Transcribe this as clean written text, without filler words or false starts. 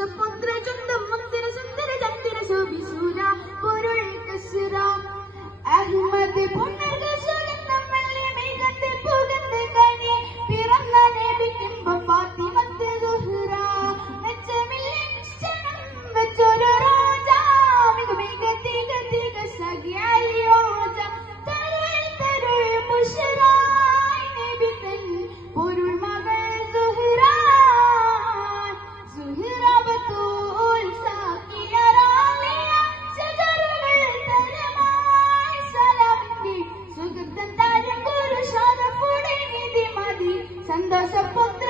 സന്തോഷപുത്ര ചുണ്ടം മുന്തിര സുന്ദര ചന്ദ്ര ശോഭിശൂര പൊരുൾ കസുര അഹ്മദ് പുനർഗ സുഗന്ധം മല്ലി മേഘന്ത പുകന്ത കനി പിറന്ന നബിക്കുമ്പോ ഫാത്തിമത്ത് സുഹ്റ മെച്ചമില്ല നിശ്ചനം വെച്ചൊരു റോജ മിക മിക തിക തിക സഖിയായി യോജ തരുൾ തരുൾ മുഷറായി നബി തൻ പൊരുൾ മകൾ സുഹ്റ സുഹ്റ ബത്തൂൽ സാക്കിയ റാലിയ ശജറുകൾ തരമായി സലാമിന്റെ സുഗന്ധം താരം പുരുഷാദ പുടൈ നിധി മതി സന്തോഷപുത്ര